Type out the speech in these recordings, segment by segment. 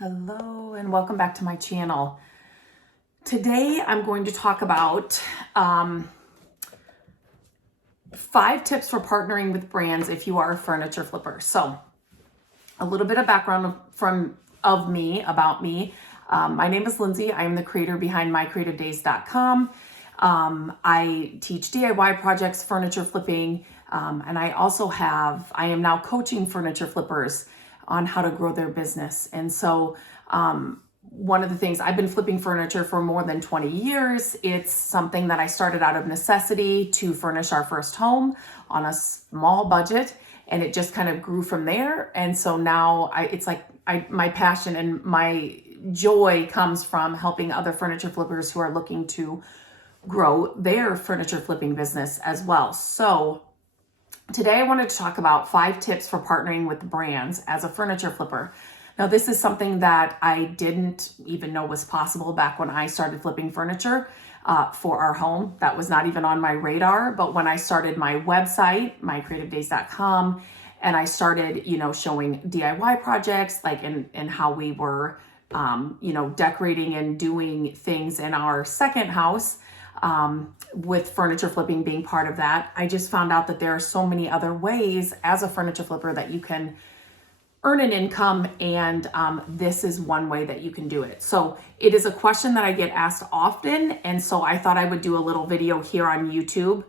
Hello and welcome back to my channel. Today I'm going to talk about 5 tips for partnering with brands if you are a furniture flipper. So a little bit of background about me. My name is Lindsay. I am the creator behind mycreativedays.com. I teach DIY projects, furniture flipping, and I am now coaching furniture flippers on how to grow their business. And so one of the things, I've been flipping furniture for more than 20 years. It's something that I started out of necessity to furnish our first home on a small budget, and it just kind of grew from there. And so now my passion and my joy comes from helping other furniture flippers who are looking to grow their furniture flipping business as well. So today I wanted to talk about 5 tips for partnering with brands as a furniture flipper. Now, this is something that I didn't even know was possible back when I started flipping furniture for our home. That was not even on my radar. But when I started my website, mycreativedays.com, and I started, showing DIY projects, and how we were, decorating and doing things in our second house, with furniture flipping being part of that, I just found out that there are so many other ways as a furniture flipper that you can earn an income, and this is one way that you can do it. So it is a question that I get asked often, and so I thought I would do a little video here on YouTube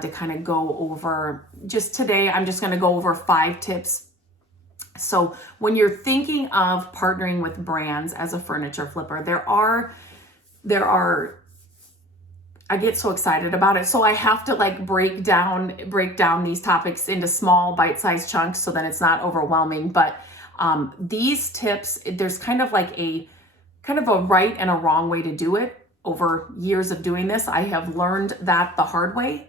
to kind of go over, just today I'm just going to go over 5 tips. So when you're thinking of partnering with brands as a furniture flipper, there are I get so excited about it. So I have to break down these topics into small bite-sized chunks so then it's not overwhelming. But these tips, there's kind of a right and a wrong way to do it. Over years of doing this, I have learned that the hard way.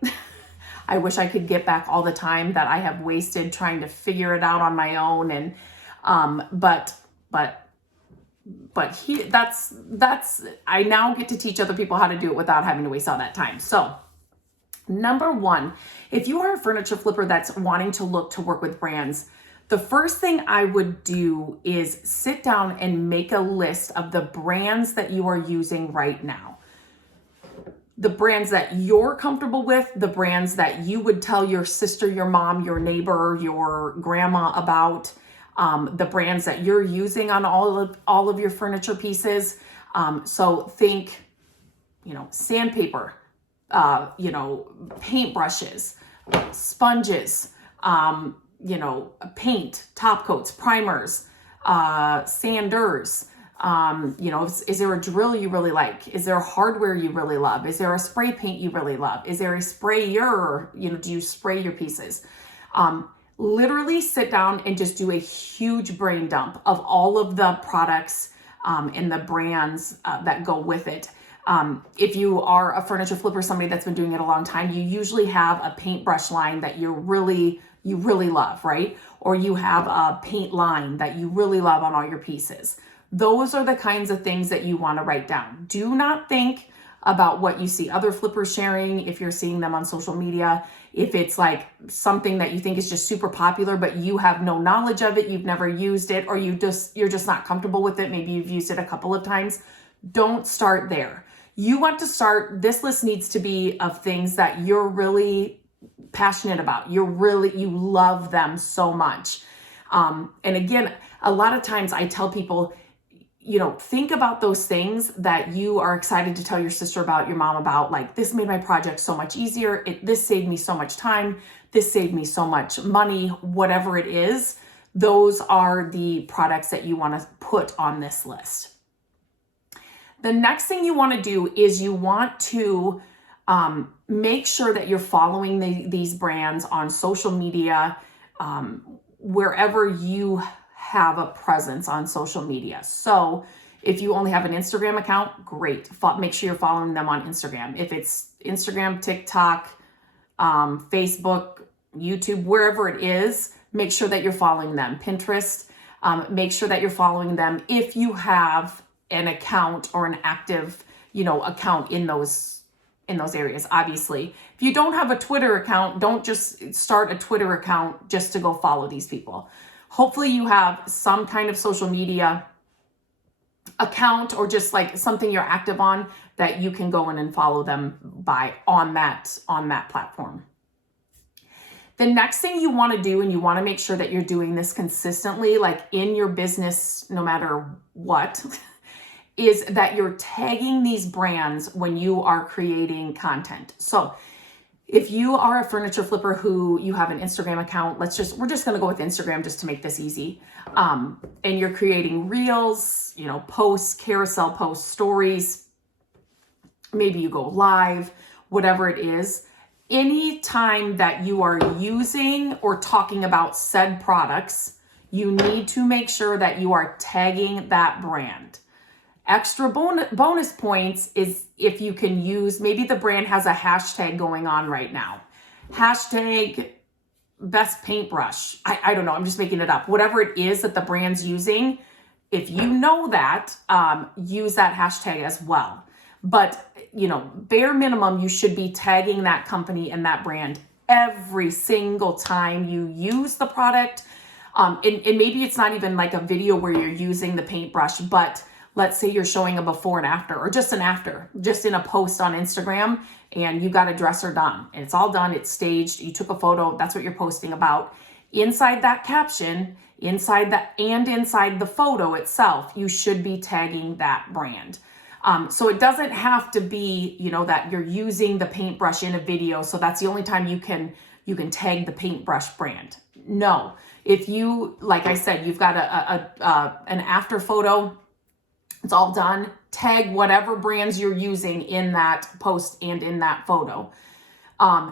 I wish I could get back all the time that I have wasted trying to figure it out on my own. And I now get to teach other people how to do it without having to waste all that time. So number 1, if you are a furniture flipper that's wanting to look to work with brands, the first thing I would do is sit down and make a list of the brands that you are using right now. The brands that you're comfortable with, the brands that you would tell your sister, your mom, your neighbor, your grandma about, the brands that you're using on all of your furniture pieces. So think, sandpaper, paint brushes, sponges, paint, top coats, primers, sanders. Is there a drill you really like? Is there hardware you really love? Is there a spray paint you really love? Is there a sprayer? Do you spray your pieces? Literally sit down and just do a huge brain dump of all of the products and the brands that go with it. If you are a furniture flipper, somebody that's been doing it a long time, you usually have a paintbrush line that you really love, right? Or you have a paint line that you really love on all your pieces. Those are the kinds of things that you want to write down. Do not think about what you see other flippers sharing if you're seeing them on social media. If it's something that you think is just super popular, but you have no knowledge of it, you've never used it, or you're just not comfortable with it, maybe you've used it a couple of times, don't start there. You want to start, this list needs to be of things that you're really passionate about. You love them so much. And again, a lot of times I tell people, think about those things that you are excited to tell your sister about, your mom about, this made my project so much easier. This saved me so much time. This saved me so much money, whatever it is. Those are the products that you want to put on this list. The next thing you want to do is you want to make sure that you're following these brands on social media, wherever you have a presence on social media. So if you only have an Instagram account, great. Make sure you're following them on Instagram. If it's Instagram, TikTok, Facebook, YouTube, wherever it is, make sure that you're following them. Pinterest, make sure that you're following them if you have an account or an active, account in those areas. Obviously, if you don't have a Twitter account, don't just start a Twitter account just to go follow these people. Hopefully you have some kind of social media account or just like something you're active on that you can go in and follow them by on that platform. The next thing you want to do, and you want to make sure that you're doing this consistently, like in your business, no matter what, is that you're tagging these brands when you are creating content. So if you are a furniture flipper who you have an Instagram account, we're just going to go with Instagram just to make this easy. And you're creating reels, posts, carousel posts, stories, maybe you go live, whatever it is. Any time that you are using or talking about said products, you need to make sure that you are tagging that brand. Extra bonus points is if you can use, maybe the brand has a hashtag going on right now. Hashtag best paintbrush. I don't know. I'm just making it up. Whatever it is that the brand's using, if you know that, use that hashtag as well. But, bare minimum, you should be tagging that company and that brand every single time you use the product. And maybe it's not even like a video where you're using the paintbrush, but let's say you're showing a before and after, or just an after, just in a post on Instagram, and you got a dresser done and it's all done. It's staged. You took a photo. That's what you're posting about. Inside that caption, inside the photo itself, you should be tagging that brand. So it doesn't have to be, that you're using the paintbrush in a video. So that's the only time you can tag the paintbrush brand. No, if you, like I said, you've got an after photo, it's all done. Tag whatever brands you're using in that post and in that photo.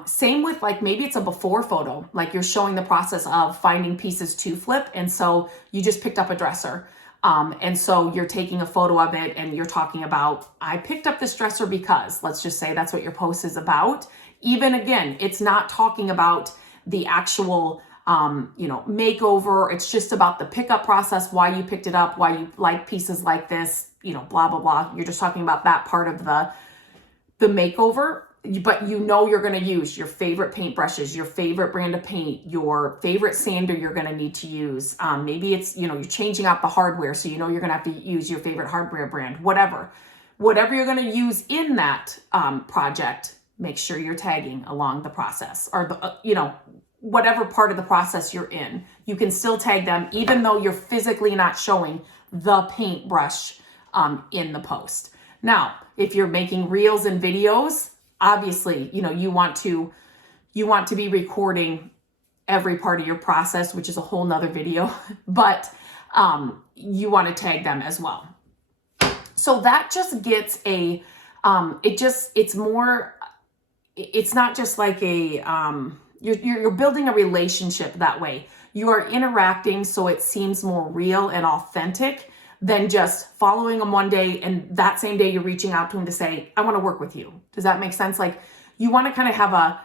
Same with like maybe it's a before photo, like you're showing the process of finding pieces to flip. And so you just picked up a dresser. And so you're taking a photo of it and you're talking about, I picked up this dresser because, let's just say that's what your post is about. Even again, it's not talking about the actual, makeover. It's just about the pickup process, why you picked it up, why you like pieces like this, blah, blah, blah. You're just talking about that part of the makeover, but you're going to use your favorite paintbrushes, your favorite brand of paint, your favorite sander you're going to need to use. Maybe it's, you're changing out the hardware. So, you're going to have to use your favorite hardware brand, whatever you're going to use in that project, make sure you're tagging along the process or whatever part of the process you're in. You can still tag them even though you're physically not showing the paintbrush in the post. Now, if you're making reels and videos, obviously, you want to be recording every part of your process, which is a whole nother video, but you want to tag them as well. So that just gets it's not just like you're building a relationship that way. You are interacting so it seems more real and authentic than just following them one day and that same day you're reaching out to them to say, I want to work with you. Does that make sense? Like you want to kind of have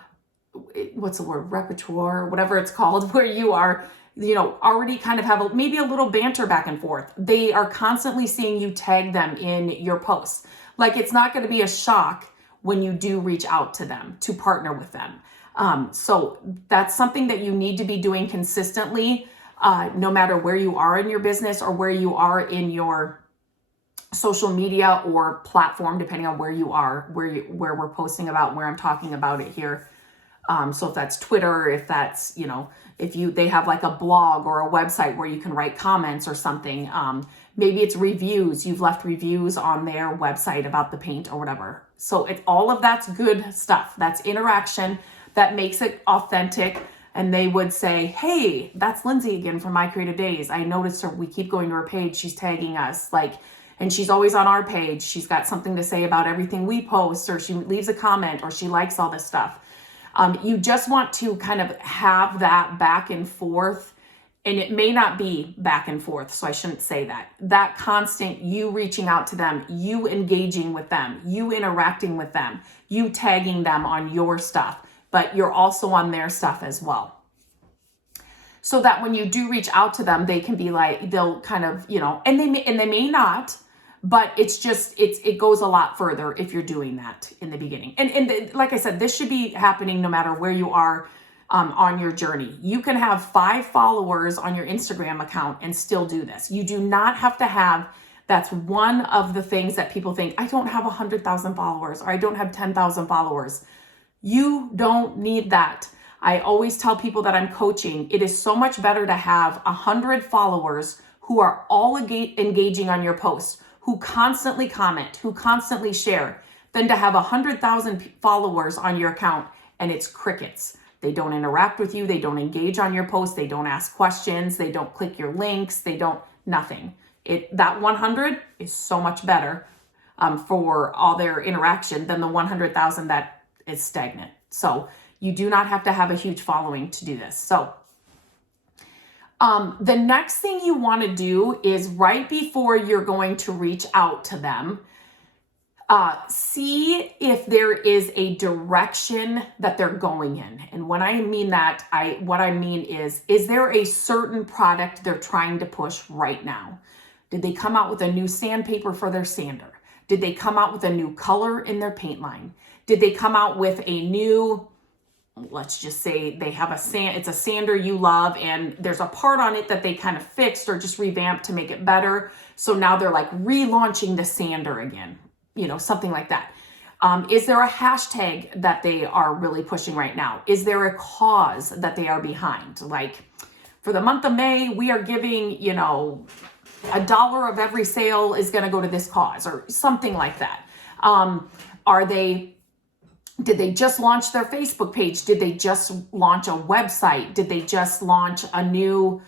what's the word, repertoire, whatever it's called, where you are, already kind of have maybe a little banter back and forth. They are constantly seeing you tag them in your posts. Like it's not going to be a shock when you do reach out to them to partner with them. So that's something that you need to be doing consistently, no matter where you are in your business or where you are in your social media or platform, depending on where you are, where we're posting about, where I'm talking about it here. So if that's Twitter, if that's, they have like a blog or a website where you can write comments or something, maybe it's reviews. You've left reviews on their website about the paint or whatever. So all of that's good stuff. That's interaction that makes it authentic. And they would say, hey, that's Lindsay again from My Creative Days. I noticed her. We keep going to her page. She's tagging us and she's always on our page. She's got something to say about everything we post, or she leaves a comment, or she likes all this stuff. You just want to kind of have that back and forth, and it may not be back and forth, so I shouldn't say that. That constant, you reaching out to them, you engaging with them, you interacting with them, you tagging them on your stuff, but you're also on their stuff as well. So that when you do reach out to them, they can be like, they'll kind of, and they may not, but it goes a lot further if you're doing that in the beginning. And like I said, this should be happening no matter where you are on your journey. You can have 5 followers on your Instagram account and still do this. You do not have to have That's one of the things that people think, I don't have 100,000 followers, or I don't have 10,000 followers. You don't need that. I always tell people that I'm coaching, it is so much better to have 100 followers who are all engaging on your posts, who constantly comment, who constantly share, than to have 100,000 followers on your account and it's crickets. They don't interact with you. They don't engage on your posts. They don't ask questions. They don't click your links. They don't, nothing. That 100 is so much better for all their interaction than the 100,000 that is stagnant. So you do not have to have a huge following to do this. So the next thing you want to do is right before you're going to reach out to them, see if there is a direction that they're going in. And when I mean that, what I mean is there a certain product they're trying to push right now? Did they come out with a new sandpaper for their sander? Did they come out with a new color in their paint line? Did they come out with a new, let's just say they have it's a sander you love and there's a part on it that they kind of fixed or just revamped to make it better. So now they're like relaunching the sander again, something like that. Is there a hashtag that they are really pushing right now? Is there a cause that they are behind? Like for the month of May, we are giving, $1 of every sale is going to go to this cause or something like that. Did they just launch their Facebook page? Did they just launch a website? Did they just launch a new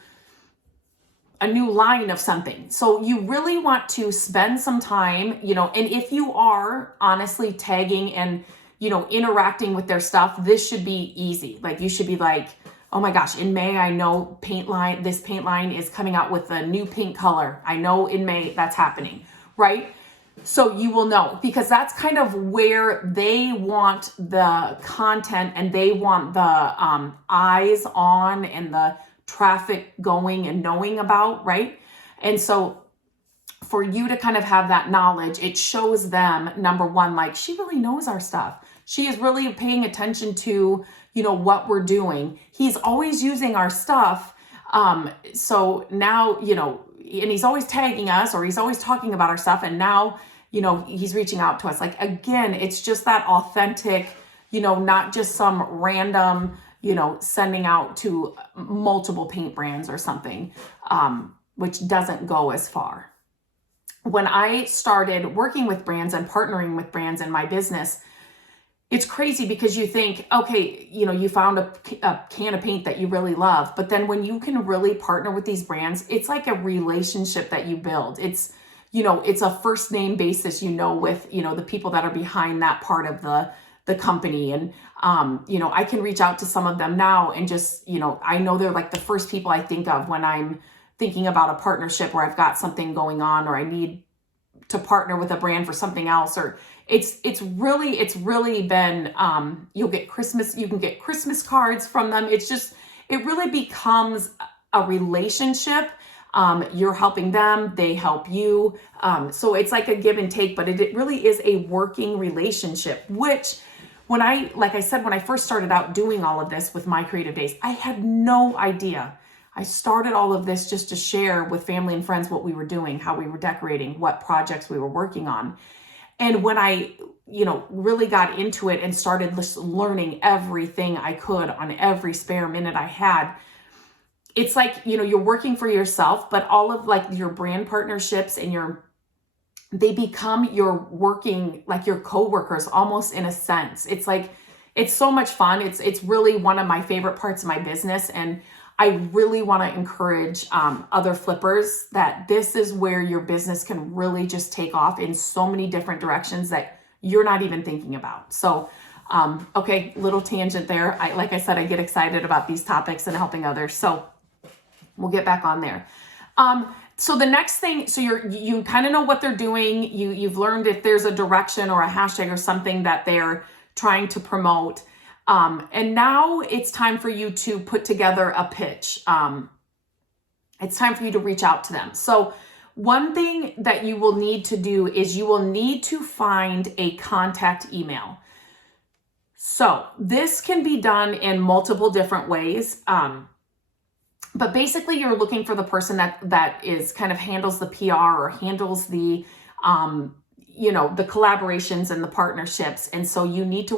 line of something? So you really want to spend some time, and if you are honestly tagging and, interacting with their stuff, this should be easy. Like you should be like, oh my gosh, in May, I know this paint line is coming out with a new pink color. I know in May that's happening, right? So you will know, because that's kind of where they want the content and they want the eyes on and the traffic going and knowing about, right? And so for you to kind of have that knowledge, it shows them, number one, like she really knows our stuff. She is really paying attention to, what we're doing. He's always using our stuff. So now, and he's always tagging us or he's always talking about our stuff. And now, he's reaching out to us. Like, again, it's just that authentic, not just some random, sending out to multiple paint brands or something, which doesn't go as far. When I started working with brands and partnering with brands in my business, it's crazy because you think, okay, you found a can of paint that you really love, but then when you can really partner with these brands, it's like a relationship that you build. It's, it's a first name basis, with, the people that are behind that part of the company. And, I can reach out to some of them now and just, I know they're like the first people I think of when I'm thinking about a partnership where I've got something going on or I need to partner with a brand for something else, or it's really been, you can get Christmas cards from them. It really becomes a relationship. You're helping them, they help you. So it's like a give and take, but it really is a working relationship, which like I said, when I first started out doing all of this with My Creative Days, I had no idea. I started all of this just to share with family and friends what we were doing, how we were decorating, what projects we were working on. And when I, really got into it and started just learning everything I could on every spare minute I had, it's like, you're working for yourself, but all of like your brand partnerships and they become your working, like your coworkers almost in a sense. It's like, it's so much fun. It's really one of my favorite parts of my business. And I really want to encourage other flippers that this is where your business can really just take off in so many different directions that you're not even thinking about. So, okay, little tangent there. Like I said, I get excited about these topics and helping others. So we'll get back on there. So the next thing, so you kind of know what they're doing. You've learned if there's a direction or a hashtag or something that they're trying to promote. And now it's time for you to put together a pitch. It's time for you to reach out to them. So one thing that you will need to do is you will need to find a contact email. So this can be done in multiple different ways. But basically you're looking for the person that is kind of handles the PR or handles the, the collaborations and the partnerships. And so you need to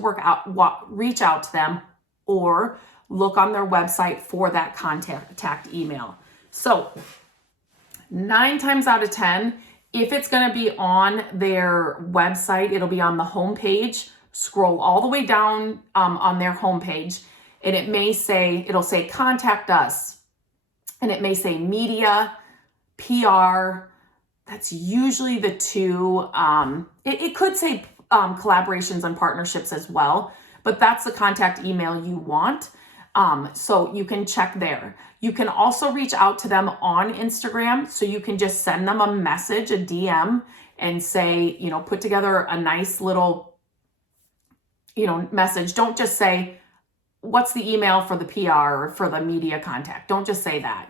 reach out to them or look on their website for that contact email. So 9 times out of 10, if it's going to be on their website, it'll be on the homepage. Scroll all the way down on their homepage, and it'll say contact us, and it may say media, PR. That's usually the two. It could say collaborations and partnerships as well, but that's the contact email you want. So you can check there. You can also reach out to them on Instagram. So you can just send them a message, a DM, and say, put together a nice little, message. Don't just say, what's the email for the PR or for the media contact? Don't just say that.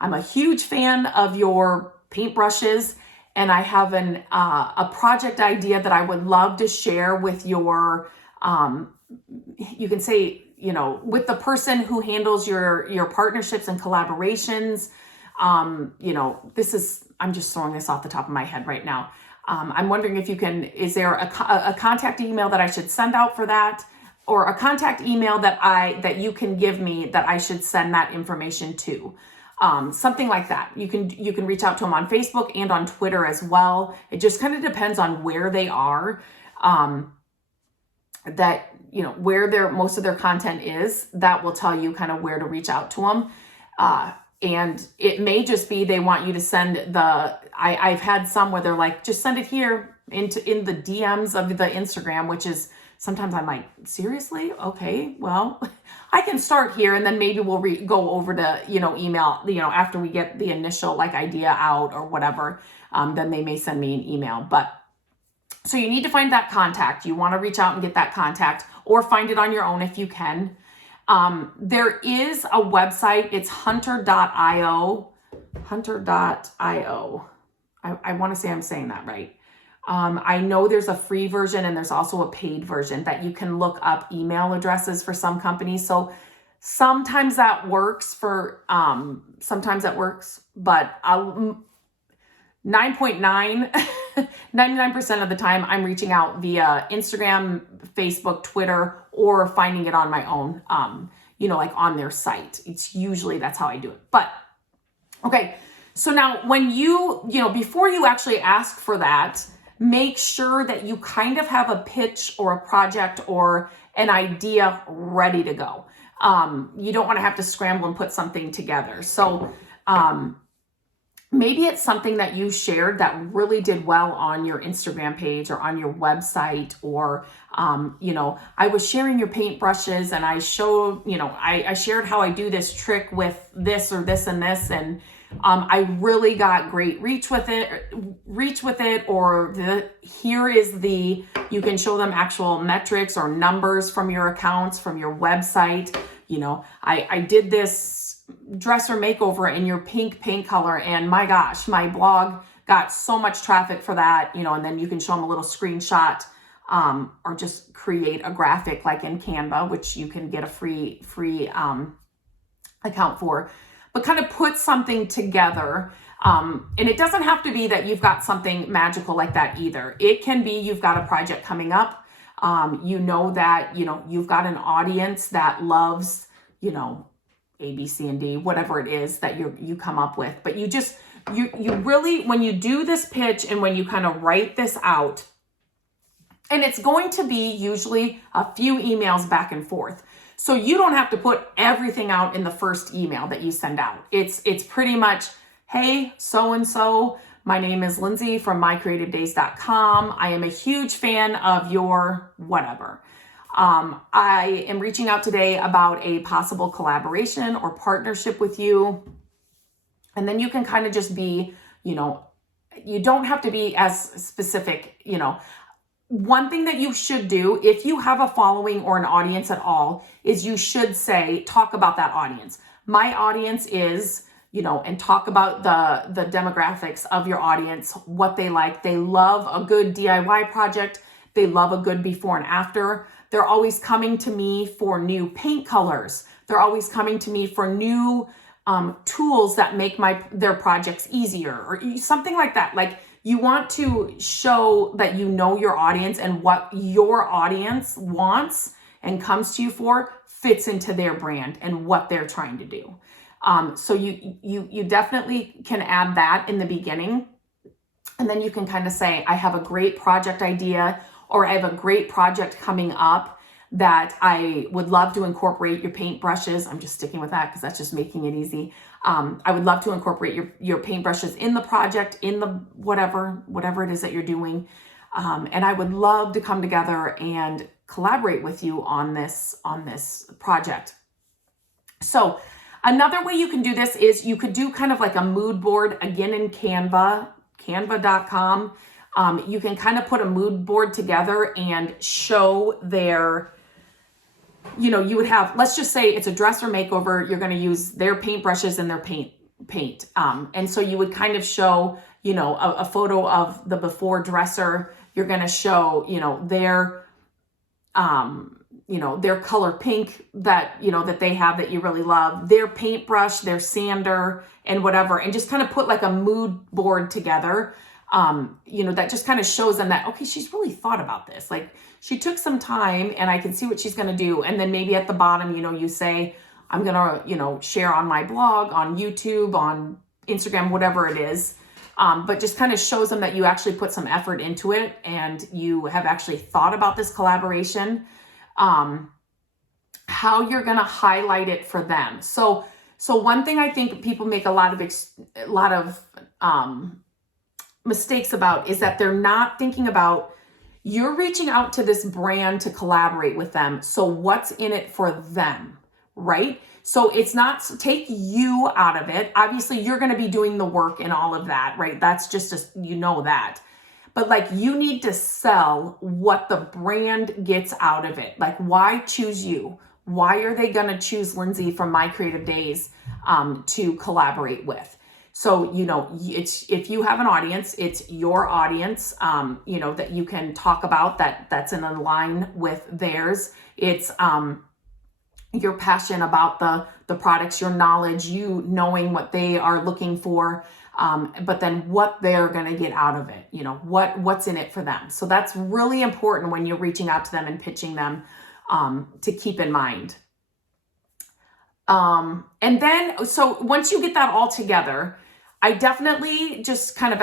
I'm a huge fan of your paintbrushes, and I have a project idea that I would love to share with your, you can say, with the person who handles your partnerships and collaborations. I'm just throwing this off the top of my head right now. I'm wondering if is there a contact email that I should send out for that, or a contact email that you can give me that I should send that information to? Something like that. You can reach out to them on Facebook and on Twitter as well. It just kind of depends on where they are, where most of their content is. That will tell you kind of where to reach out to them. And it may just be they want you to send I've had some where they're like, just send it here in the DMs of the Instagram, which is sometimes I'm like, seriously? Okay, well, I can start here, and then maybe we'll go over to, email, after we get the initial idea out or whatever, then they may send me an email. But so you need to find that contact. You want to reach out and get that contact, or find it on your own if you can. There is a website. It's hunter.io. Hunter.io. I want to say I'm saying that right. I know there's a free version and there's also a paid version that you can look up email addresses for some companies. So sometimes that works sometimes that works, but 99% of the time I'm reaching out via Instagram, Facebook, Twitter, or finding it on my own, on their site. That's how I do it. But okay. So now when before you actually ask for that, make sure that you kind of have a pitch or a project or an idea ready to go. You don't want to have to scramble and put something together. So maybe it's something that you shared that really did well on your Instagram page or on your website, or, I was sharing your paintbrushes and I showed, I shared how I do this trick with this or this and this. And I really got great reach with it, or you can show them actual metrics or numbers from your accounts, from your website. I did this dresser makeover in your pink paint color, and my gosh, my blog got so much traffic for that, and then you can show them a little screenshot, or just create a graphic like in Canva, which you can get a free account for. But kind of put something together. And it doesn't have to be that you've got something magical like that either. It can be you've got a project coming up. That, you've got an audience that loves, A, B, C, and D, whatever it is that you come up with. But you really, when you do this pitch and when you kind of write this out, and it's going to be usually a few emails back and forth. So you don't have to put everything out in the first email that you send out. It's pretty much, hey, so-and-so, my name is Lindsay from mycreativedays.com. I am a huge fan of your whatever. I am reaching out today about a possible collaboration or partnership with you. And then you can kind of just be, you don't have to be as specific, One thing that you should do, if you have a following or an audience at all, is you should talk about that audience. My audience is, and talk about the demographics of your audience, what they like. They love a good DIY project. They love a good before and after. They're always coming to me for new paint colors. They're always coming to me for new tools that make their projects easier, or something like that. Like, you want to show that you know your audience, and what your audience wants and comes to you for fits into their brand and what they're trying to do. So you definitely can add that in the beginning. And then you can kind of say, I have a great project idea, or I have a great project coming up that I would love to incorporate your paintbrushes. I'm just sticking with that because that's just making it easy. I would love to incorporate your paintbrushes in the project, in the whatever it is that you're doing. And I would love to come together and collaborate with you on this project. So another way you can do this is you could do kind of like a mood board, again, in canva.com. You can kind of put a mood board together and show their, you would have, let's just say it's a dresser makeover. You're going to use their paintbrushes and their paint. And so you would kind of show, a photo of the before dresser. You're going to show, their color pink that, that they have that you really love, their paintbrush, their sander, and whatever, and just kind of put like a mood board together. That just kind of shows them that, okay, she's really thought about this. Like, she took some time, and I can see what she's going to do. And then maybe at the bottom, you say, I'm going to, share on my blog, on YouTube, on Instagram, whatever it is. But just kind of shows them that you actually put some effort into it, and you have actually thought about this collaboration, how you're going to highlight it for them. So one thing I think people make a lot of mistakes about is that they're not thinking about, you're reaching out to this brand to collaborate with them. So what's in it for them, right? So it's not, take you out of it. Obviously, you're going to be doing the work and all of that, right? That's just that. But like, you need to sell what the brand gets out of it. Like, why choose you? Why are they going to choose Lindsay from My Creative Days to collaborate with? So, if you have an audience, it's your audience, that you can talk about, that's in line with theirs. It's your passion about the products, your knowledge, you knowing what they are looking for, but then what they're going to get out of it, what's in it for them. So that's really important when you're reaching out to them and pitching them, to keep in mind. And then, so once you get that all together, I definitely just kind of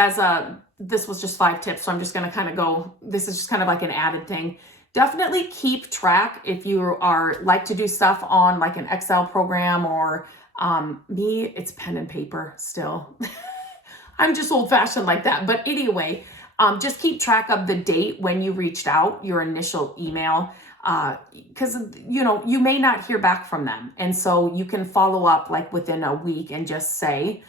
this was just 5 tips. So I'm just going to kind of go, this is just kind of like an added thing. Definitely keep track if you like to do stuff on like an Excel program, or me, it's pen and paper still. I'm just old fashioned like that. But anyway, just keep track of the date when you reached out, your initial email, because, you may not hear back from them. And so you can follow up like within a week and just say,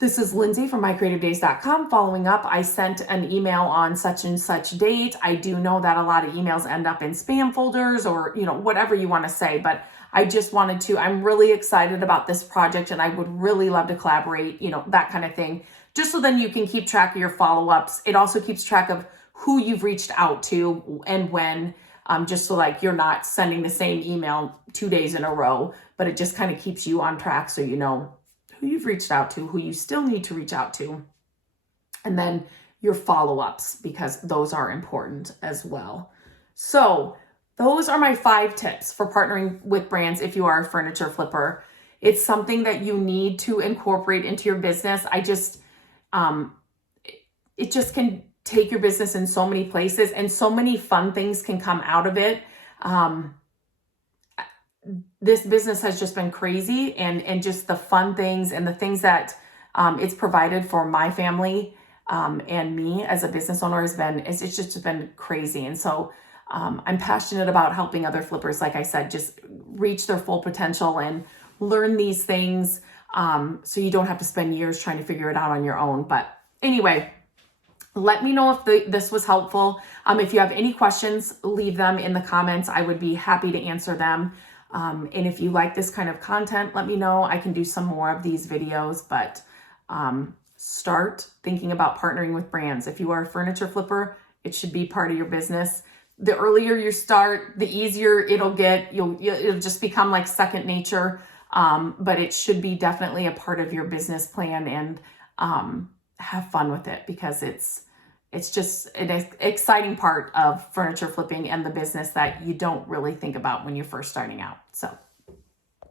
this is Lindsay from mycreativedays.com following up. I sent an email on such and such date. I do know that a lot of emails end up in spam folders, or, whatever you want to say, but I just wanted to, I'm really excited about this project and I would really love to collaborate, that kind of thing. Just so then you can keep track of your follow-ups. It also keeps track of who you've reached out to and when, just so like you're not sending the same email 2 days in a row, but it just kind of keeps you on track, so who you've reached out to, who you still need to reach out to, and then your follow-ups, because those are important as well. So those are my 5 tips for partnering with brands if you are a furniture flipper. It's something that you need to incorporate into your business. It just can take your business in so many places, and so many fun things can come out of it. This business has just been crazy, and just the fun things and the things that it's provided for my family and me as a business owner it's just been crazy. And so I'm passionate about helping other flippers, like I said, just reach their full potential and learn these things, so you don't have to spend years trying to figure it out on your own. But anyway, let me know if this was helpful. If you have any questions, leave them in the comments. I would be happy to answer them. And if you like this kind of content, let me know. I can do some more of these videos, but start thinking about partnering with brands. If you are a furniture flipper, it should be part of your business. The earlier you start, the easier it'll get. It'll just become like second nature. but it should be definitely a part of your business plan, and have fun with it, because it's just an exciting part of furniture flipping and the business that you don't really think about when you're first starting out. So